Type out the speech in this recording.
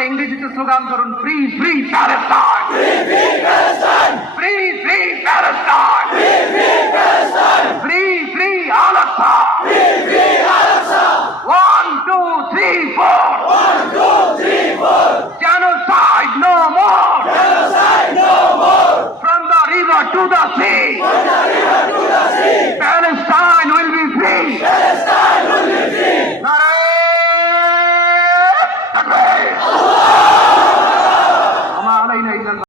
পরে ইংরেজিতে স্লোগান করুন, free free Palestine, free free Palestine, free free Al Aqsa, 1 2 3 4